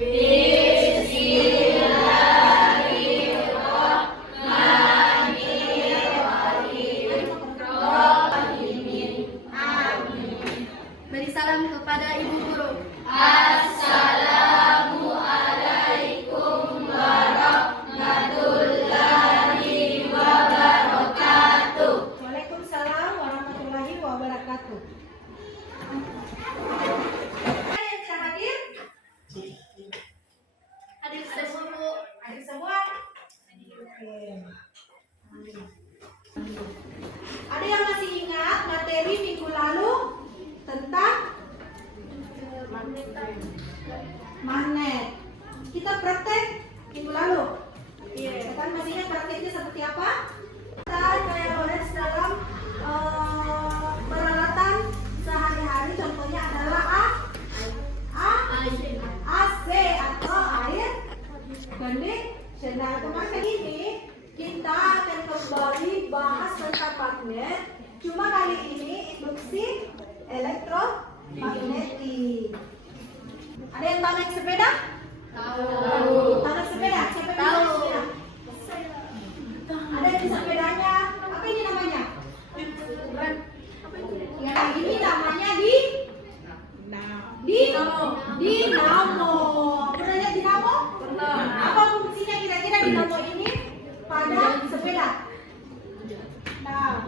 Beri salam kepada Ibu Guru. Waalaikumsalam warahmatullahi wabarakatuh. Yang sudah hadir? Hadir semua. Hadir semua? Oke. Ada yang masih ingat materi minggu lalu tentang magnet? Kita praktek minggu lalu. Iya. Kan masih ingat prakteknya seperti apa? Kayak boleh dalam peralatan sehari-hari, contohnya adalah AC atau air conditioner. Kemarin ini kita akan kembali bahas tentang magnet. Cuma kali ini induksi elektromagnetik. Ada yang tahu naik sepeda? Tahu. Tahu naik sepeda? Siapa yang tahu naik sepeda? Ada yang bisa sepedanya? Apa ini namanya? Yang ini namanya dinamo. Pernah lihat dinamo? Pernah. Apa fungsinya kira-kira dinamo ini pada sepeda? Nah,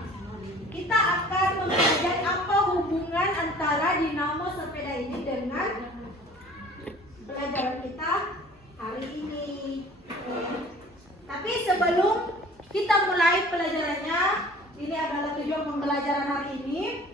kita akan mempelajari apa hubungan antara dinamo sepeda ini dengan pelajaran kita hari ini. Tapi sebelum kita mulai pelajarannya, ini adalah tujuan pembelajaran hari ini.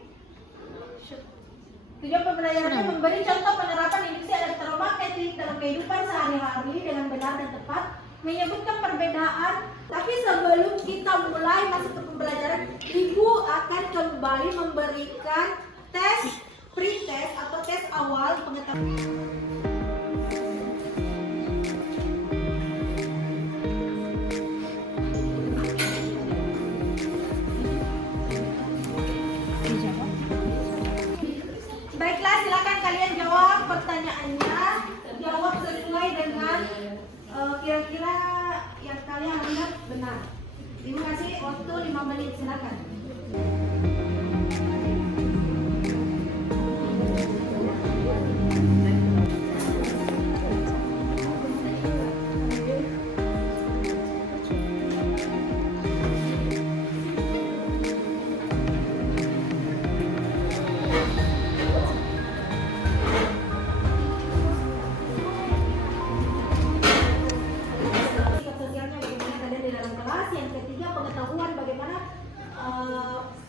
Tujuan pembelajarannya memberi contoh penerapan induksi elektromagnetik dalam kehidupan sehari-hari dengan benar dan tepat, menyebutkan perbedaan. Tapi sebelum kita mulai masuk ke pembelajaran, Ibu akan kembali memberikan tes pre-test atau tes awal pengetahuan. Baiklah, silakan kalian jawab pertanyaannya. Jawab sesuai dengan kira-kira yang kalian anggap benar. Ibu kasih waktu 5 menit, silakan.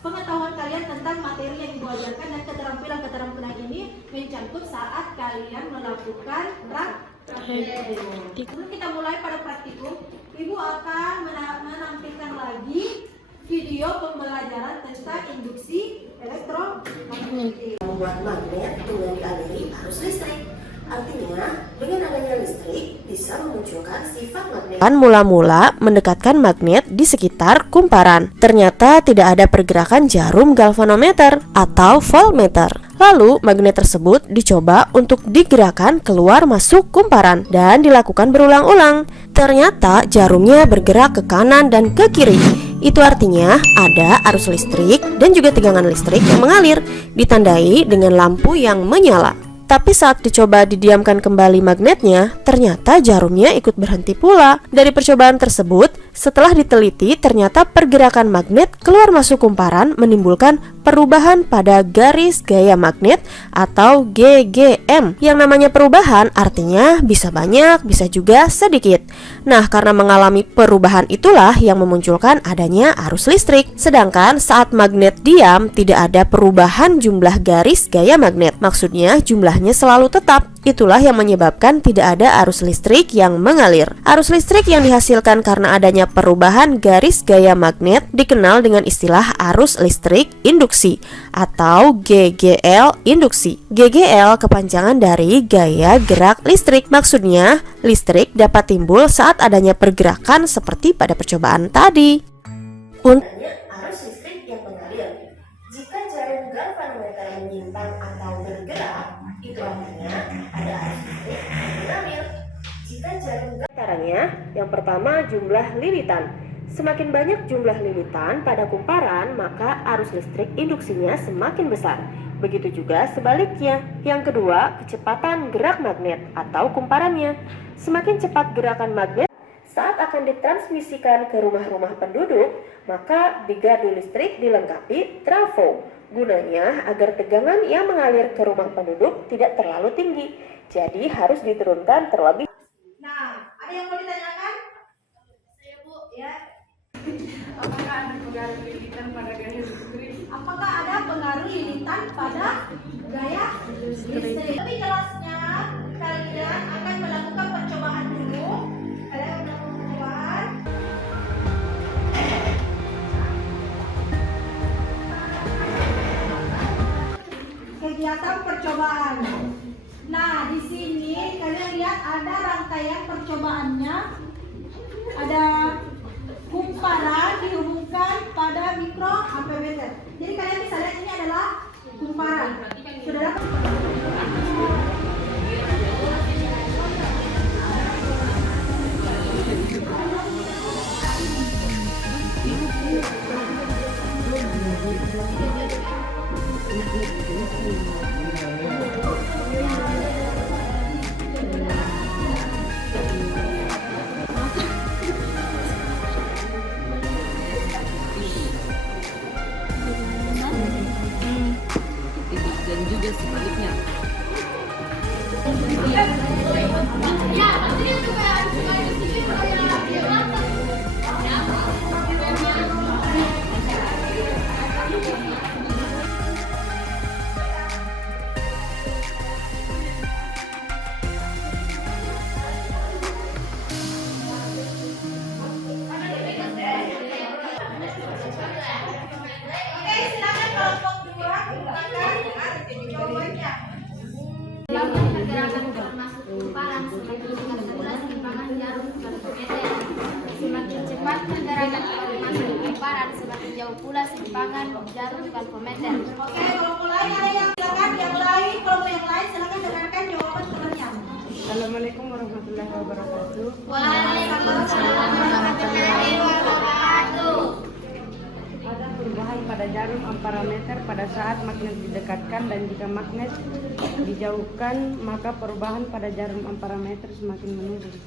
Pengetahuan kalian tentang materi yang Ibu ajarkan dan keterampilan-keterampilan ini mencangkut saat kalian melakukan praktikum. Sebelum kita mulai pada praktikum, Ibu akan menampilkan lagi video pembelajaran tentang induksi elektromagnetik. Membuat magnet dengan dialiri arus listrik. Artinya, dengan adanya listrik bisa memunculkan sifat magnet. Mula-mula mendekatkan magnet di sekitar kumparan. Ternyata tidak ada pergerakan jarum galvanometer atau voltmeter. Lalu magnet tersebut dicoba untuk digerakkan keluar masuk kumparan dan dilakukan berulang-ulang. Ternyata jarumnya bergerak ke kanan dan ke kiri. Itu artinya ada arus listrik dan juga tegangan listrik yang mengalir, ditandai dengan lampu yang menyala. Tapi saat dicoba didiamkan kembali magnetnya, ternyata jarumnya ikut berhenti pula. Dari percobaan tersebut, setelah diteliti ternyata pergerakan magnet keluar masuk kumparan menimbulkan perubahan pada garis gaya magnet atau GGM. Yang namanya perubahan artinya bisa banyak, bisa juga sedikit. Nah, karena mengalami perubahan itulah yang memunculkan adanya arus listrik. Sedangkan saat magnet diam tidak ada perubahan jumlah garis gaya magnet. Maksudnya jumlahnya selalu tetap. Itulah yang menyebabkan tidak ada arus listrik yang mengalir. Arus listrik yang dihasilkan karena adanya perubahan garis gaya magnet dikenal dengan istilah arus listrik induksi atau GGL induksi. GGL kepanjangan dari gaya gerak listrik. Maksudnya, listrik dapat timbul saat adanya pergerakan seperti pada percobaan tadi. Arus listrik yang mengalir. Jika jarum galvanometer menyimpang atau bergerak, itu artinya ada arus listrik yang mengalir. caranya. Yang pertama, jumlah lilitan. Semakin banyak jumlah lilitan pada kumparan, maka arus listrik induksinya semakin besar. Begitu juga sebaliknya. Yang kedua, kecepatan gerak magnet atau kumparannya. Semakin cepat gerakan magnet saat akan ditransmisikan ke rumah-rumah penduduk, maka di gardu listrik dilengkapi trafo. Gunanya agar tegangan yang mengalir ke rumah penduduk tidak terlalu tinggi, jadi harus diturunkan terlebih. Nah, ada yang mau ditanyakan? Saya Bu. Ya. Apakah ada pengaruh lilitan pada gaya listrik? Apakah ada pengaruh lilitan pada gaya listrik? Lebih jelasnya, kalian akan melakukan percobaan dulu. Kalian akan melakukan percobaan. Kegiatan percobaan. Nah, di sini kalian lihat ada rangkaian percobaannya. Ada kumparan dihubungkan pada mikro ampermeter. Jadi kalian bisa lihat ini adalah kumparan. Sudah dapat? Dan juga sebaliknya. Ya, nanti juga ada di sini kayak Oke, silakan kelompok 2 gunakan jawabannya. lambat pergerakan masuk kumparan semakin dekat sebelah simpangan jarum galvanometer. Semakin cepat pergerakan masuk kumparan semakin jauh pula simpangan jarum galvanometer. Oke, kelompok lain ada yang silakan yang lain, kelompok yang lain silakan dengarkan jawaban pertanyaan. Assalamualaikum warahmatullahi wabarakatuh. Waalaikumsalam warahmatullahi wabarakatuh. Ada perubahan pada jarum amparameter pada saat magnet didekatkan, dan jika magnet dijauhkan maka perubahan pada jarum amparameter semakin menurun.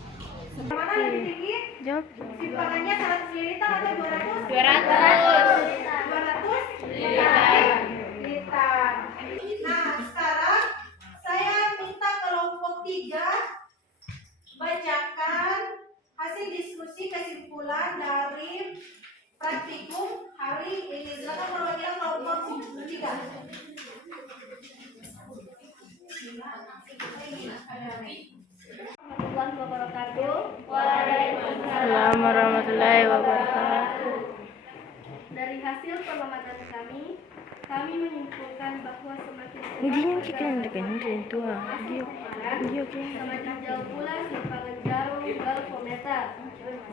Mana lebih tinggi? Jawab. Simpangannya 100 liter atau 200? 200 liter. Nah, sekarang saya minta kelompok 3 bacakan hasil diskusi kesimpulan dari praktikum hari ini. Silakan perwakilan kelompok 3. Assalamualaikum warahmatullahi wabarakatuh. Dari hasil pengamatan kami menyimpulkan bahwa semakin semakin jauh pula simpangan jarum galvanometer.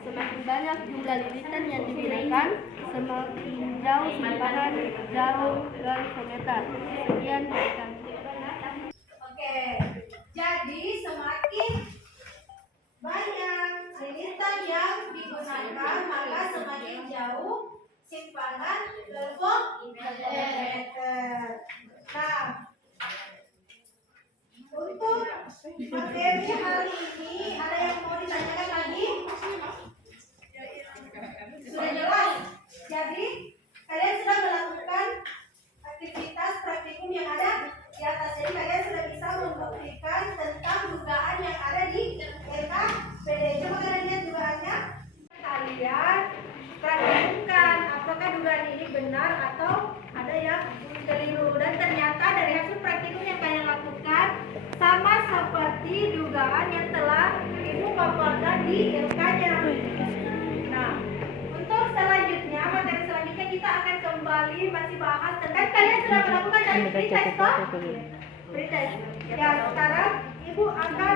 Semakin banyak jumlah lilitan yang digunakan, semakin jauh simpangan jarum galvanometer. Sekian dari kami. Oke, jadi semakin banyak lilitan yang digunakan, maka semakin jauh simpangan galvanometer. Nah, untuk materi hari ini ada yang mau ditanyakan lagi? Sudah jelas. Jadi kalian sudah melakukan aktivitas praktikum yang ada di atas. Jadi kalian sudah bisa membuktikan tentang dugaan yang ada di RKPD. Coba kalian lihat dugaannya. Kalian praktikumkan apakah dugaan ini benar atau ada yang keliru. Dan ternyata dari hasil praktikum yang kalian lakukan sama seperti dugaan yang telah Ibu paparkan di LK-nya. Nah, untuk selanjutnya, materi selanjutnya kita akan kembali masih bahas tentang kalian sudah melakukan dari pretest toh? Pretest. Ya, sekarang Ibu akan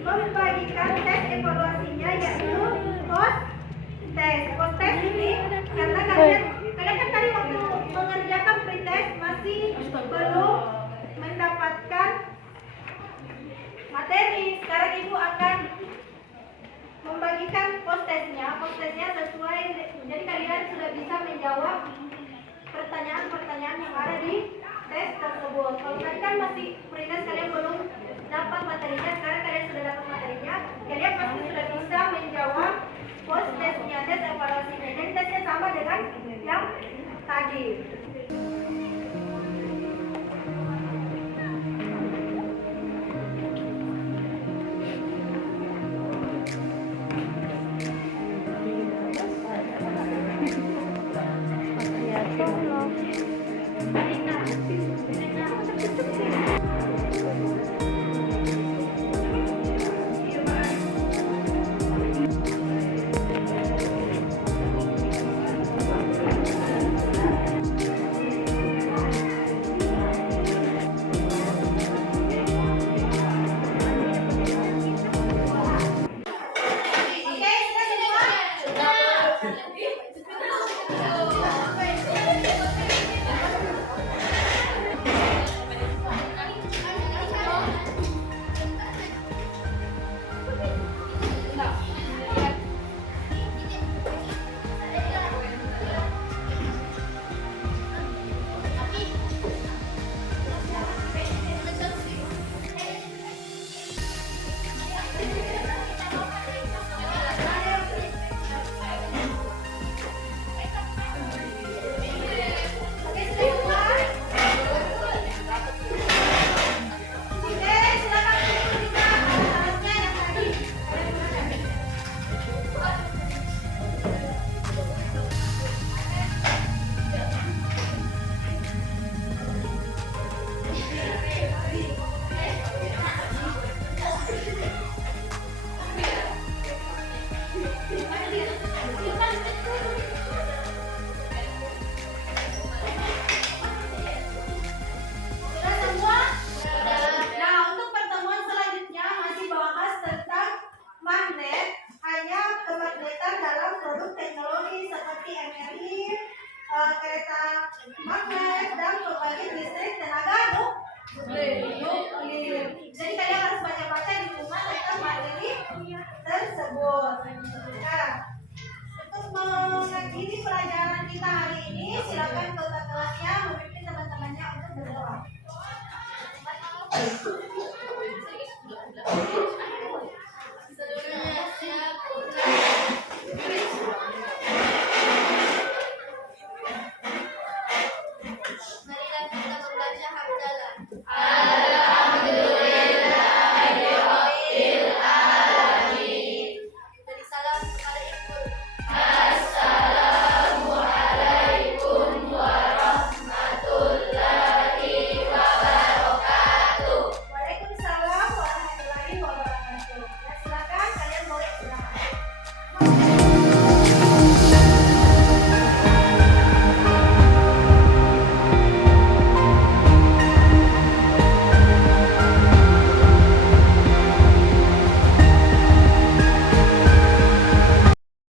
membagikan tes evaluasinya, yaitu post test. Post test ini karena kalian kan tadi waktu mengerjakan pretest masih belum mendapatkan materi. Sekarang Ibu akan prosesnya sesuai. Jadi kalian sudah bisa menjawab pertanyaan-pertanyaan yang ada di tes tersebut. Kalau tadi kan masih proses kalian belum dapat materinya, sekarang kalian sudah dapat materinya, kalian pasti sudah bisa menjawab post tesnya, tes evaluasinya. Jadi tesnya sama dengan yang tadi. Oke, sudah semua? Oke, sudah semua? Oke, silakan kita alat-alatnya yang tadi kalian gunakan. Sudah semua? Nah, untuk pertemuan selanjutnya masih bahas tentang magnet, hanya kemagnetan dalam produk teknologi seperti MRI, kereta magnet, dan pembangkit listrik tenaga nuklir. Jadi kalian harus baca-baca di rumah tentang materi tersebut. Nah, untuk mengakhiri pelajaran kita hari ini, silakan ketua kelasnya memimpin teman-temannya untuk berdoa.